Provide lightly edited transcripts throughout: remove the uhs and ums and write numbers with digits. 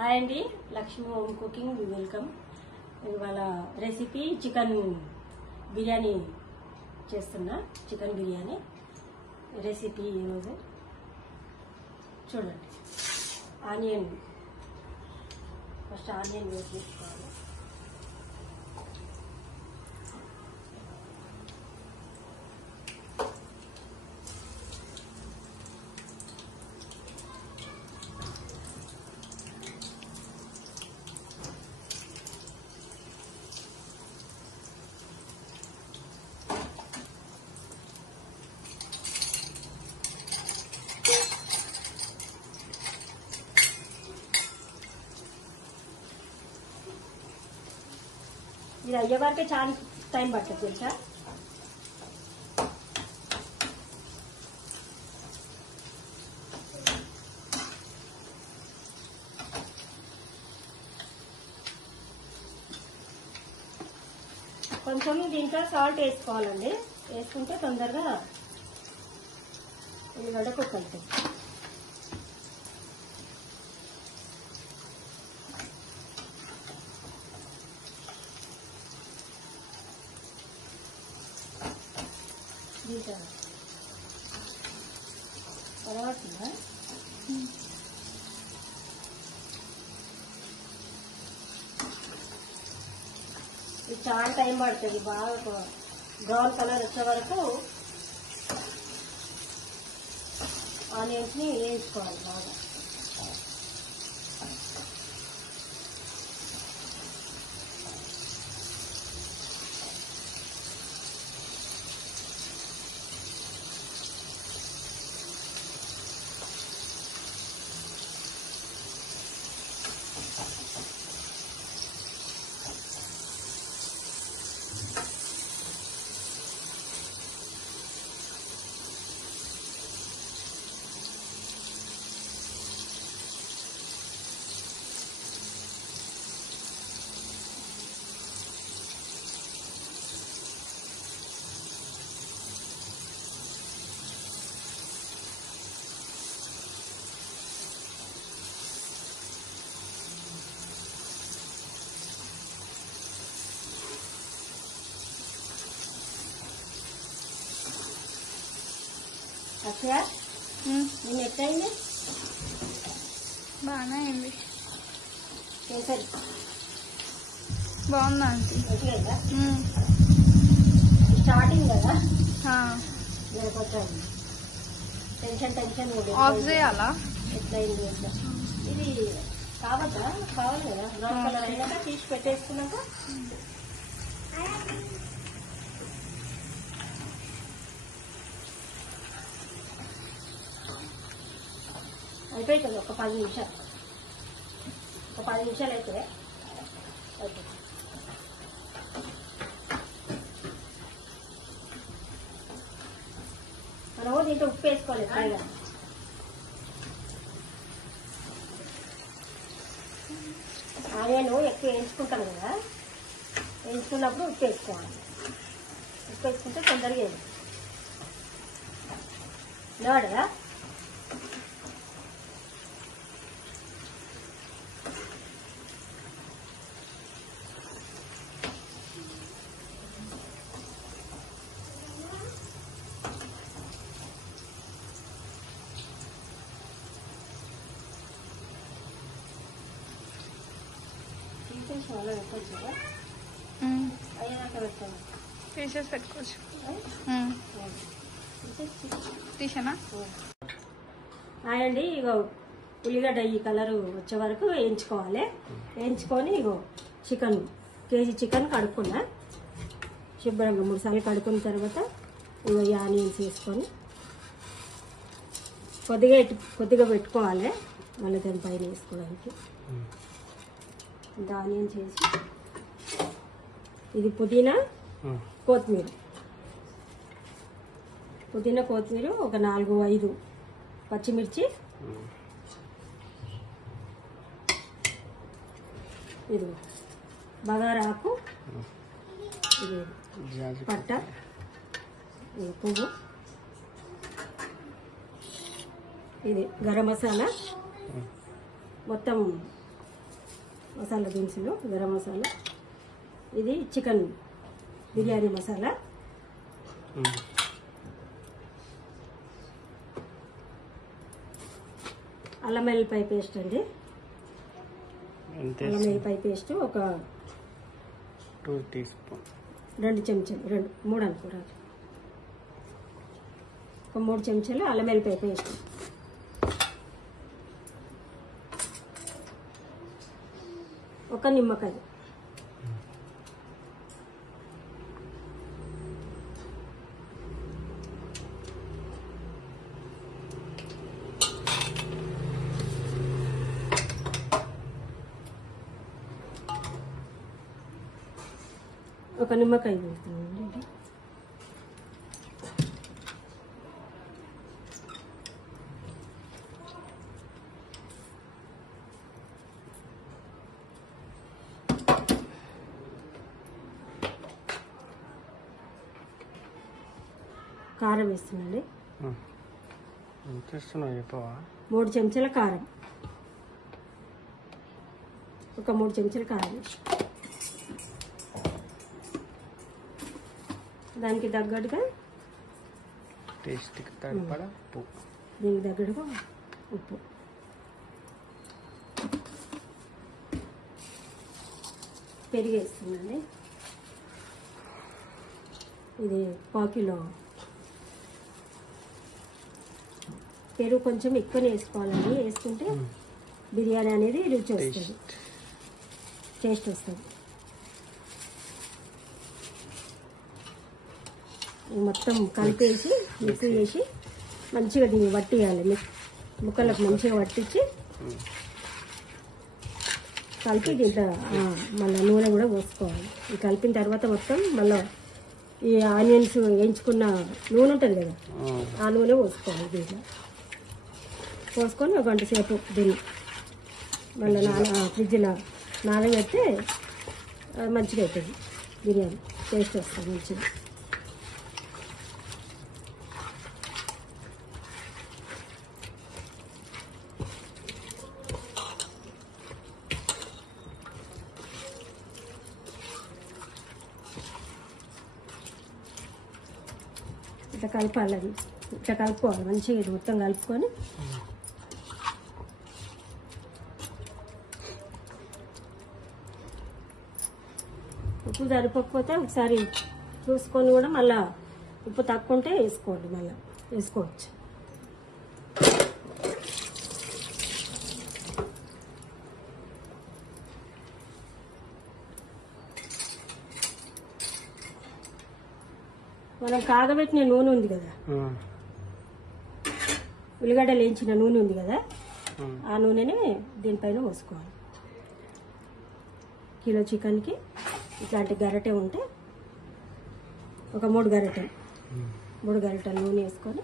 Hi అండి, Lakshmi home cooking welcome. ఇవాళ recipe chicken biryani చేస్తున్నా. చికెన్ బిర్యానీ రెసిపీ ఈరోజు చూడండి. ఫస్ట్ ఆనియన్ వేసి తీసుకోవాలి. ఇది అయ్యే వరకే చాలా టైం పడుతుంది తెలుసా. కొంచెం దీంట్లో సాల్ట్ వేసుకోవాలండి. వేసుకుంటే తొందరగా ఉల్లిగడ్డ కుక్ అవుతుంది. తర్వాత ఇది చాలా టైం పడుతుంది. బాగా బ్రౌన్ కలర్ వచ్చే వరకు ఆనియన్స్ ని వేయించుకోవాలి బాగా. అచ్చా నేను ఎట్లయింది? బాగానే అయింది. చేసరి బాగుందా ఆంటీ? మంచిగా స్టార్టింగ్ కదా, కొంచెం టెన్షన్ ఆఫ్ చేయాలా? ఎట్లయింది ఎట్లా ఇది కావాలి కదా. బ్రౌన్ కలర్ అయినాక తీసి పెట్టేసుకున్నాక అయిపోతుంది. ఒక 10 నిమిషాలు అయితే అయిపోతుంది. మనము దీంట్లో ఉప్పు వేసుకోవాలి. పైగా ఆనియన్ ఎక్కువ వేయించుకుంటాం కదా, వేయించుకున్నప్పుడు ఉప్పు వేసుకోవాలి. ఉప్పు వేసుకుంటే తొందరగా వేయాలి. లేవాడదా తీసేసి పెట్టుకోవచ్చు. తీసేనా? అండి ఇగో ఉల్లిగడ్డ ఈ కలర్ వచ్చే వరకు వేయించుకోవాలి. వేయించుకొని ఇగో కేజీ చికెన్ కడుక్కున్నా. శుభ్రంగా 3 సార్లు కడుక్కున్న తర్వాత ఇగో ఈ ఆనియన్స్ వేసుకొని కొద్దిగా పెట్టుకోవాలి. మళ్ళీ దాని పైన వేసుకోవడానికి ఆనియన్స్ వేసి, ఇది పుదీనా కొత్తిమీర ఒక 4-5 పచ్చిమిర్చి, ఇది బగారాకు, ఇది పట్ట, ఇది పువ్వు, ఇది గరం మసాలా, మొత్తం మసాలా దినుసులు, గరం మసాలా, ఇది చికెన్ బిర్యానీ మసాలా, అల్లం వెల్లిపాయ పేస్ట్ అండి. అల్లం వెల్లిపాయ పేస్ట్ ఒక 2 టీస్పూన్, 2 చెంచాలు, 3 అనుకోరాదు, ఒక 3 చెంచాలు అల్లం వెల్లిపాయ పేస్ట్, ఒక నిమ్మకాయ, ఒక నిమ్మకాయ వేస్తున్నానండి. కారం వేస్తున్నాండి. ఎంత వేస్తున్నావు చెప్పవా? 3 చెంచాల కారం, ఒక 3 చెంచాల కారం వేసి దానికి తగ్గట్టుగా టేస్ట్కి తగ్గపడ ఉప్పు, దీనికి తగ్గట్టుగా ఉప్పు, పెరుగు వేస్తుందండి. ఇది 1 కిలో పెరుగు కొంచెం ఎక్కువనే వేసుకోవాలండి. వేసుకుంటే బిర్యానీ అనేది రుచి వస్తుంది, టేస్ట్ వస్తుంది. మొత్తం కలిపేసి మిక్సీ చేసి మంచిగా దీన్ని వట్టియాలి, ముక్కలకు మంచిగా వట్టించి కలిపి దీంట్లో మళ్ళీ నూనె కూడా పోసుకోవాలి. ఇది కలిపిన తర్వాత మొత్తం మళ్ళీ ఈ ఆనియన్స్ వేయించుకున్న నూనె ఉంటుంది కదా, ఆ నూనె పోసుకోవాలి. దీంట్లో పోసుకొని ఒక 1 గంట సేపు దీన్ని మళ్ళీ ఫ్రిడ్జ్లో నానబెడితే మంచిగా అవుతుంది బిర్యానీ, టేస్ట్ వస్తుంది మంచిగా. ఇట్లా కలపాలి, అది ఇట్లా కలుపుకోవాలి మంచిగా. ఇది మొత్తం కలుపుకొని ఉప్పు సరిపోకపోతే ఒకసారి చూసుకొని కూడా మళ్ళీ ఉప్పు తక్కువ ఉంటే వేసుకోండి, మళ్ళీ వేసుకోవచ్చు. మనం కాగబెట్టిన నూనె ఉంది కదా, ఉల్లిగడ్డలు వేయించిన నూనె ఉంది కదా, ఆ నూనెని దీనిపైన పోసుకోవాలి. కిలో చికెన్కి ఇట్లాంటి గరిటె ఉంటే ఒక 3 గరిటెలు నూనె వేసుకొని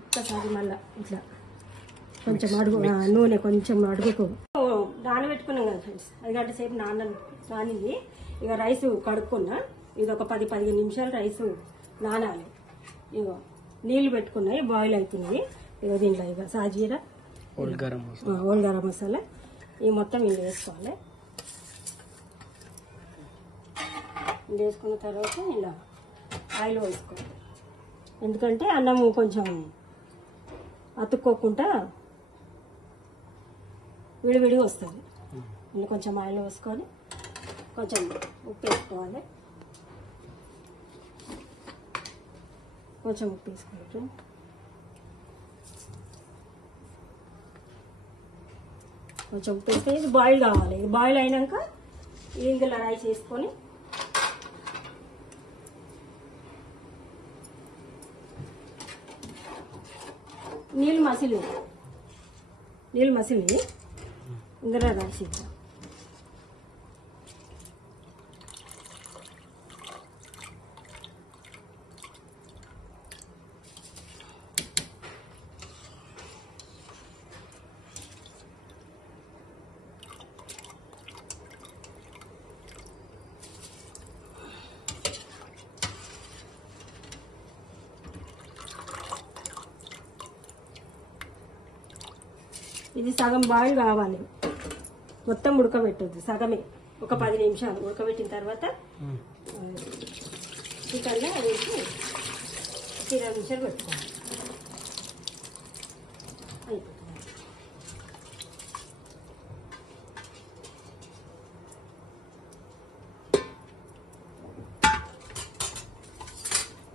ఒక్కసారి మళ్ళీ ఇట్లా కొంచెం అడుగు నూనె కొంచెం అడుగుకు నానబెట్టుకున్నాం కదా ఫ్రెండ్స్, 5 గంటల సేపు నానింది. ఇక రైస్ కడుక్కున్నా, ఇది ఒక 10-15 నిమిషాలు రైస్ నానాలి. ఇగో నీళ్ళు పెట్టుకున్నాయి, బాయిల్ అవుతున్నాయి. ఇక దీంట్లో ఇక సాజీరా, ఓల్ గరం మసాలా ఇవి మొత్తం ఇందులో వేసుకోవాలి. ఇది వేసుకున్న తర్వాత ఇలా ఆయిల్ వేసుకోవాలి, ఎందుకంటే అన్నము కొంచెం అతుక్కోకుండా విడివిడిగా వస్తుంది. ఇందులో కొంచెం ఆయిల్ వేసుకొని కొంచెం ఉప్పు వేసుకోవాలి, కొంచెం ఉప్పు వేసుకోవచ్చు. కొంచెం ఉప్పు వేస్తే ఇది బాయిల్ కావాలి. ఇది బాయిల్ అయినాక ఇందులో రైస్ వేసుకొని నీళ్ళు మసిలి ఇందులో రైస్ ఇద్దాం. ఇది సగం బాయిల్ కావాలి, మొత్తం ఉడకబెట్టద్దు, సగమే. ఒక 10 నిమిషాలు ఉడకబెట్టిన తర్వాత చికెన్లో వేసి 20 నిమిషాలు పెట్టుకోవాలి. అయిపోతుంది.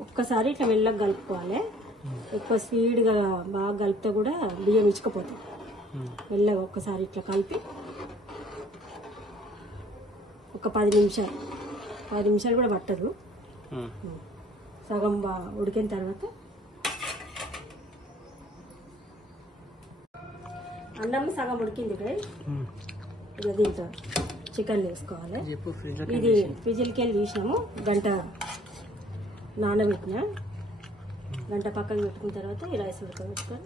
ఒక్కసారి ఇట్లా మెల్లగా కలుపుకోవాలి. ఎక్కువ స్పీడ్గా బాగా కలిపితే కూడా బియ్యం ఇచ్చుకుపోతాయి. మెల్లగా ఒక్కసారి ఇట్లా కలిపి ఒక 10 నిమిషాలు కూడా పట్టదు. సగం బాగా ఉడికిన తర్వాత అన్నం సగం ఉడికింది. ఇక దీంట్లో చికెన్ వేసుకోవాలి. ఇది ఫ్రిడ్జ్కి వెళ్ళి తీసినాము, గంట నానబెట్టిన, గంట పక్కన పెట్టుకున్న తర్వాత ఈ రైస్ ఉడకబెట్టుకొని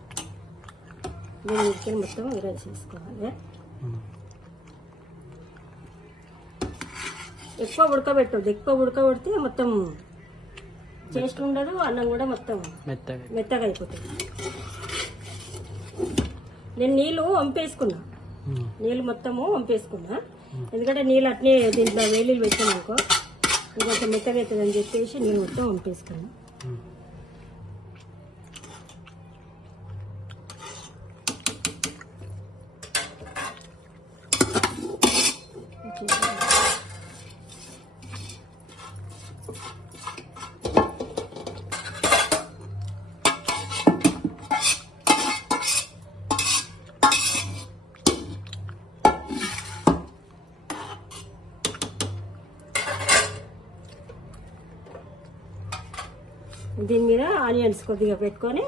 దీని ఉడికిన మొత్తం ఈ రైస్ వేసుకోవాలి. ఎక్కువ ఉడకబెట్టదు, ఎక్కువ ఉడకబెడితే మొత్తం టేస్ట్ ఉండదు, అన్నం కూడా మొత్తం మెత్తగా అయిపోతుంది. నేను నీళ్ళు వంపేసుకున్నా, నీళ్ళు మొత్తము వంపేసుకున్నా. ఎందుకంటే నీళ్ళు అట్నే దీంట్లో వేలీలు పెట్టామనుకో కొంచెం మెత్తగా అవుతుంది అని చెప్పేసి నీళ్ళు మొత్తం వంపేసుకున్నా. దీని మీద ఆనియన్స్ కొద్దిగా పెట్టుకొని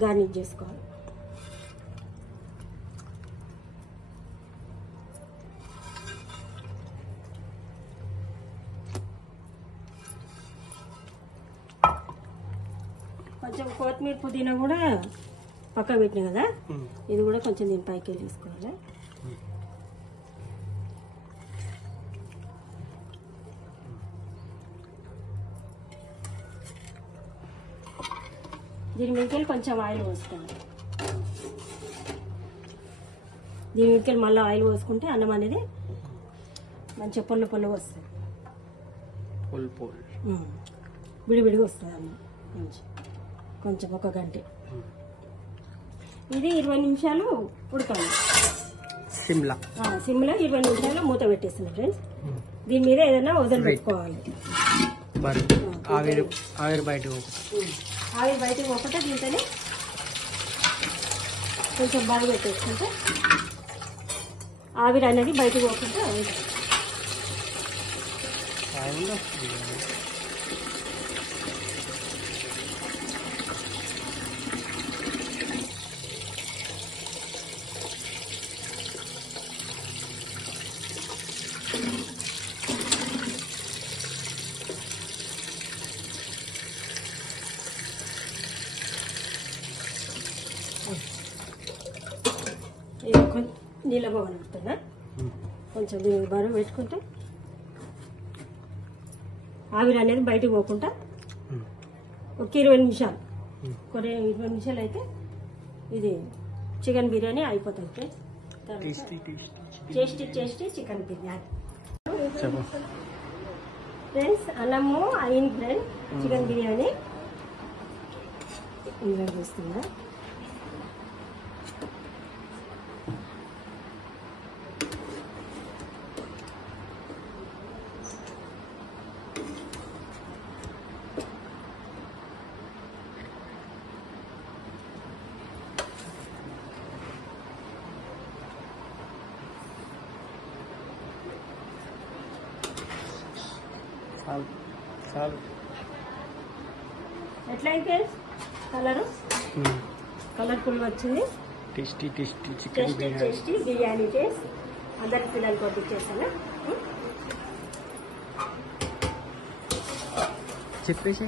గార్నిష్ చేసుకోవాలి. కొంచెం కొత్తిమీర పుదీనా కూడా పక్కకు పెట్టినా కదా, ఇది కూడా కొంచెం దీని పైకి వెళ్ళి తీసుకోవాలి. దీని మీదకి కొంచెం ఆయిల్ పోసుకోవాలి. దీని మీదకి మళ్ళీ ఆయిల్ పోసుకుంటే అన్నం అనేది మంచిగా పొల్ల వస్తుంది, విడివిడిగా వస్తుంది అన్నం మంచి. కొంచెం ఒక గంట ఇది 20 నిమిషాలు ఉడకాలి సిమ్లో 20 నిమిషాలు మూత పెట్టేస్తుంది ఫ్రెండ్స్. దీని మీద ఏదైనా వదిలి పెట్టుకోవాలి, ఆవిరి బయటకు పోకుండా దీంట్లోనే కొంచెం బాగా పెట్టేసుకుంటే ఆవిరి అనేది బయటకు పోకుండా నీళ్ళ బాగా పెడుతున్నా. కొంచెం దీనికి బరువు పెట్టుకుంటే ఆవిరి అనేది బయటకు పోకుండా ఒక 20 నిమిషాలు 20 నిమిషాలు అయితే ఇది చికెన్ బిర్యానీ అయిపోతుంది friends. Tasty chicken biryani friends. అన్నము అయింది ఫ్రెండ్స్, చికెన్ బిర్యానీ ఇందులో చూస్తున్నా. ఎట్లయితే కలర్ఫుల్గా వచ్చింది. టేస్టీ చికెన్ బిర్యానీ టేస్ట్ అందరికి పిల్లలు కొట్టించేసాను. చెప్పేసి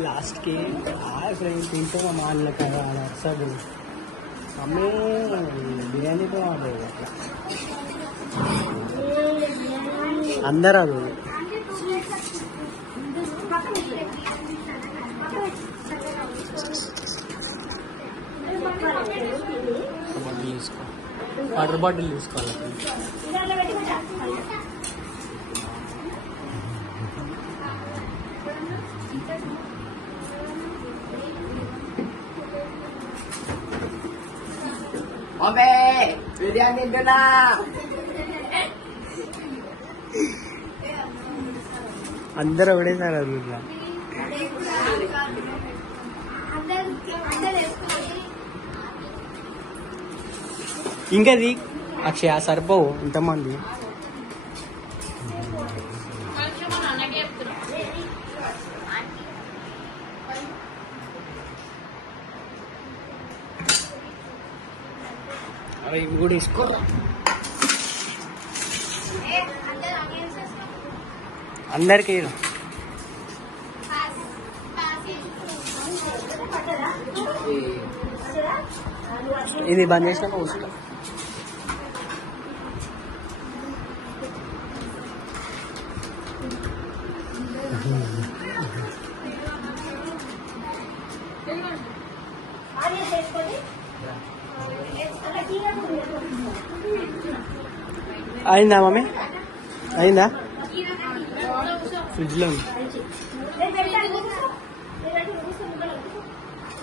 लास्ट के तीन तो मान लगा सब हमें बिरयानी तो अंदर आ गए వాటర్ బాటిల్ తీసుకోవాలి మమ్మీ బిర్యానీ తింటున్నా అందరూ ఒకటేసారి అడుగుతా ఇంకది అక్షయ సరిపోవు ఇంతమంది అవి ఇవి కూడా తీసుకో అందరికి ఇది బంద్ చేసినాక వస్తా అయిందా మమ్మీ అయిందా ఫ్రిడ్జ్లో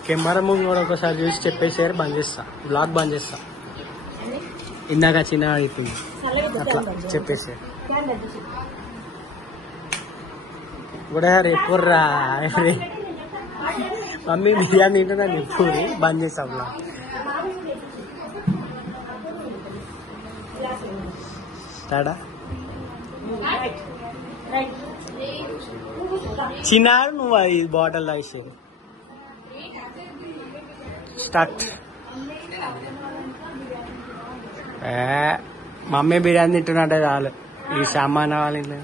కెమెరా ముందు కూడా ఒకసారి చూసి చెప్పేసారు బంద్ చేస్తా బ్లాగ్ బంద్ చేస్తా ఇందాక చిన్న అయిపోయింది అట్లా చెప్పేసారు కూడా రేపు రా మమ్మీ బిర్యానీ తింటున్నాను ఎప్పుడు బంద్ చేస్తా బ్లాగ్ స్టార్టా చిన్నాడు నువ్వు ఈ బాటిల్ తాగేసేది స్టార్ట్ మమ్మీ బిర్యానీ తింటున్నట్టే చాలు ఈ సామాన్ వాళ్ళు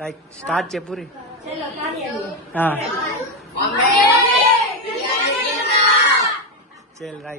రైట్ స్టార్ట్ చెప్పు రీ చల్ రైట్